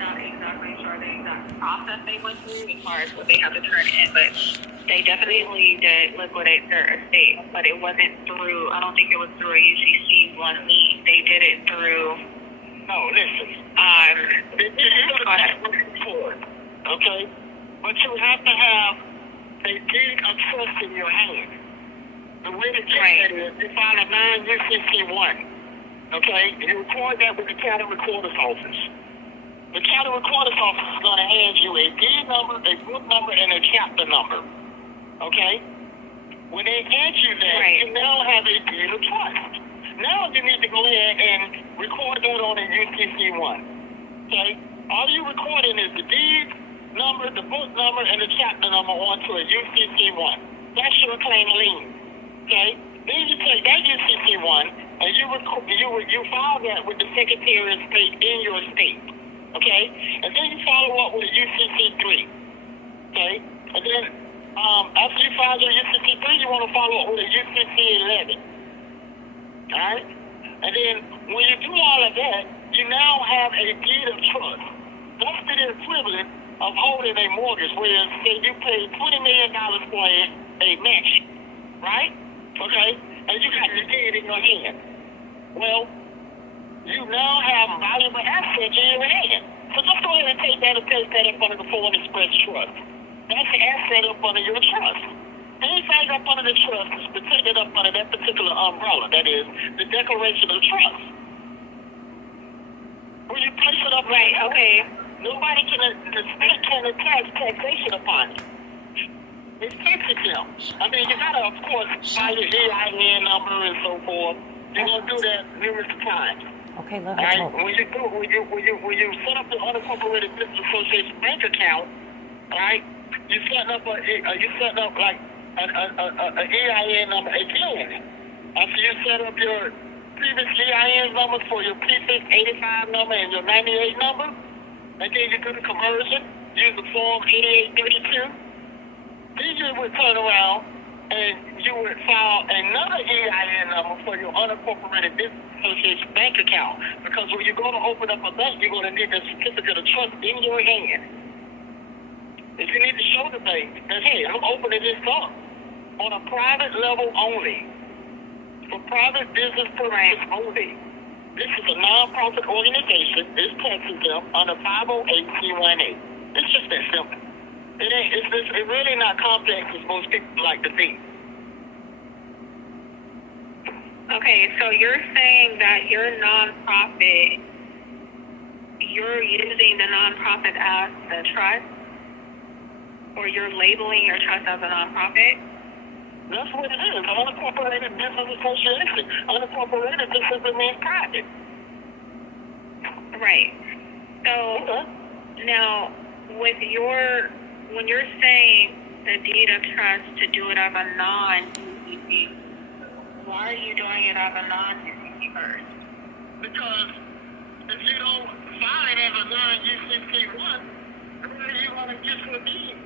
not exactly sure the exact process they went through as far as what they have to turn in, but they definitely did liquidate their estate. But it wasn't through, I don't think it was through a UCC 1E. They did it through. No, listen. This is Go ahead. Okay? But you have to have a deed of trust in your hand. The way to get that is you file a non-UCC1. Okay? You record that with the county recorder's office. The county recorder's office is going to hand you a deed number, a book number, and a chapter number. Okay? When they hand you that, you now have a deed of trust. Now you need to go ahead and record that on a UCC1. Okay? All you're recording is the deed number, the book number, and the chapter number onto a UCC1. That's your claim lien. Okay? Then you take that UCC1 and you file that with the Secretary of State in your state. Okay? And then you follow up with a UCC3. Okay? And then after you file your UCC3, you want to follow up with a UCC11. Alright? And then when you do all of that, you now have a deed of trust. That's the equivalent of holding a mortgage, where say you paid $20 million for a match, right? Okay? And you got the deed in your hand. Well, you now have valuable assets in your hand. So just go ahead and take that and place that up under the Foreign Express Trust. That's the asset up under your trust. Anything up under the trust is protected up under that particular umbrella. That is the Declaration of Trust. When you place it up nobody the state can attach taxation upon it. It's tax exempt. I mean, you gotta, of course, file your EIN number and so forth. You're gonna do that numerous times. Okay, let her talk. When you set up the unincorporated business association bank account, right? You set up like an EIN number again. After you set up your previous EIN numbers for your prefix 85 number and your 98 number, and then you do the conversion, use the form 8832. Then you would turn around and you would file another EIN number for your unincorporated business association bank account. Because when you're going to open up a bank, you're going to need a certificate of trust in your hand. If you need to show the bank that, hey, I'm opening this up on a private level only, for private business purposes only. This is a non-profit organization. It's tax exempt under 508c1a. It's just that simple. It's really not complex as most people like to think. Okay, so you're saying that your nonprofit, you're using the nonprofit as the trust, or you're labeling your trust as a nonprofit? That's what it is. Unincorporated business association. Unincorporated just simply means private. Right. So now, when you're saying the deed of trust to do it as a non-UCC, why are you doing it as a non-UCC first? Because if you don't file it as a non-UCC1, really you're going to get to a deed.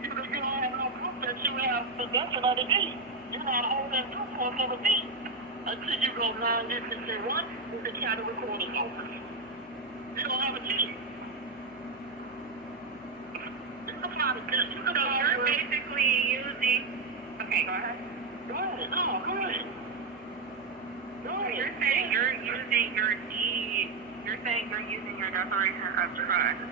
You don't have no proof that you have possession of the deed. You're not holding proof of the deed until you go non-UCC1 with the county recorder's office. You don't have a deed. So you're basically using. Okay, go ahead. Go ahead. No, go ahead. Go ahead. You're saying you're using your deed. You're saying you're using your declaration of trust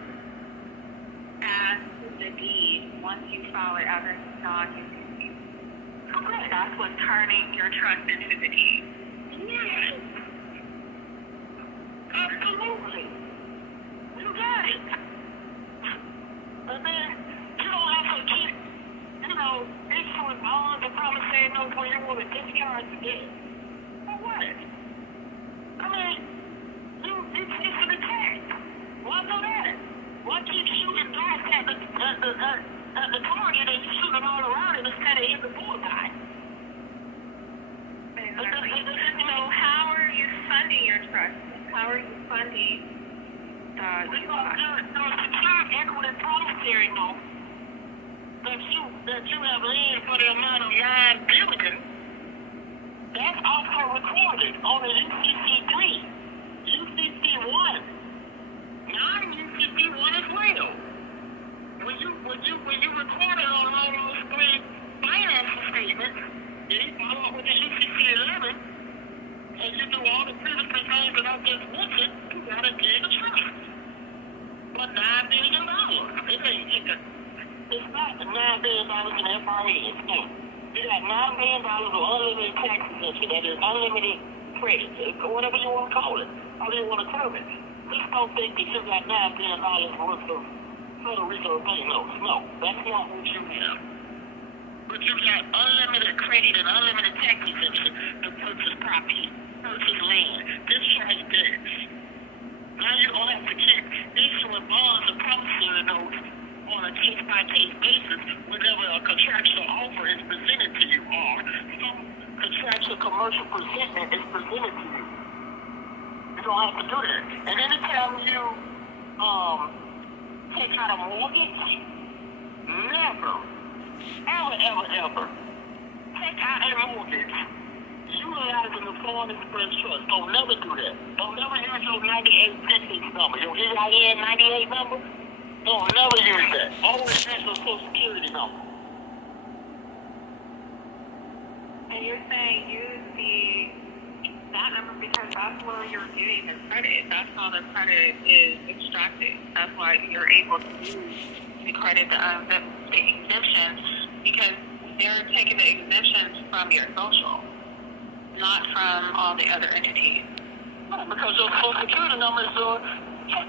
as the deed once you file it as a non-UCC. Correct. That's what's turning your trust into the deed. Yes. Absolutely. You got it. And then you don't have to keep, issuing bonds and promissory notes when you want to discharge the debt. For what? I mean, it's an attack. Why do that? Why keep shooting darts at the target and shooting all around it instead of hitting the bullseye? How are you funding your trust? How are you funding the secured equity promissory note that you have lien for the amount of $9 billion? That's also recorded on the UCC3, UCC1, non-UCC $9 billion. It's not $9 billion in FREs. No. You got $9 billion of unlimited tax exemption, that is unlimited credit, or whatever you want to call it, however you want to term it. Just don't think that you got $9 billion worth of Federal Reserve bank notes. No, that's not what you have. But you got unlimited credit and unlimited tax exemption to purchase property, purchase land, discharge debts. Now you don't have to keep issuing bonds and promissory notes on a case-by-case basis whenever a contractual offer is presented to you or some contractual commercial presentment is presented to you. You don't have to do that. And anytime you take out a mortgage, never, ever take out a mortgage utilizing the Foreign Express Trust. Don't never do that. Don't never use your 98 Texas number, your EIN 98 number. Don't never use that. Always use your Social Security number. And you're saying use that number because that's where you're getting the credit. That's how the credit is extracted. That's why you're able to use the credit, the exemptions, because they're taking the exemptions from your social, not from all the other entities. Because your Social Security number is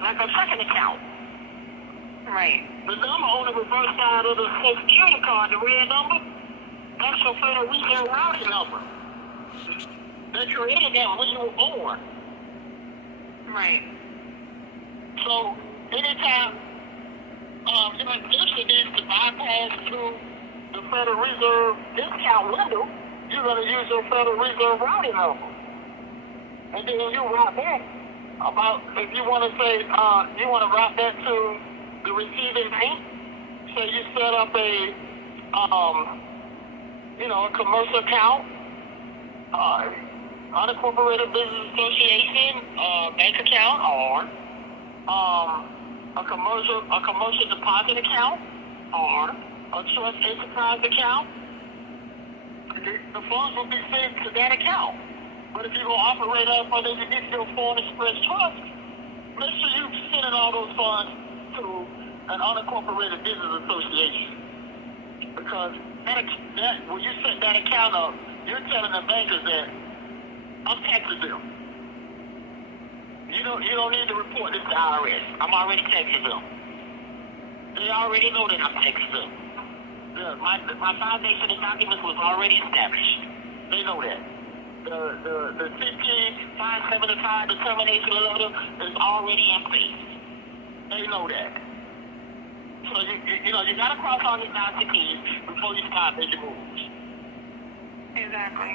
like a checking account. Right. The number on the reverse side of the Social Security card, the red number, that's your Federal Reserve routing number. They created that when you were born. Right. So anytime your exemption needs to bypass through the Federal Reserve discount window, you're going to use your Federal Reserve routing number. And then you route that about, if you want to say, you want to route that to the receiving bank, so you set up a commercial account, unincorporated business association, bank account, or a commercial deposit account, or a trust enterprise account. The funds will be sent to that account. But if you're going to operate up under the initial Foreign Express Trust, make sure you're sending all those funds to an unincorporated business association. Because when you set that account up, you're telling the bankers that I'm tax exempt. You don't need to report this to IRS. I'm already tax exempt. They already know that I'm tax exempt. My foundation of documents was already established. They know that. The 15575 determination letter is already in place. They know that. So you gotta cross all your T's before you start making moves. Exactly.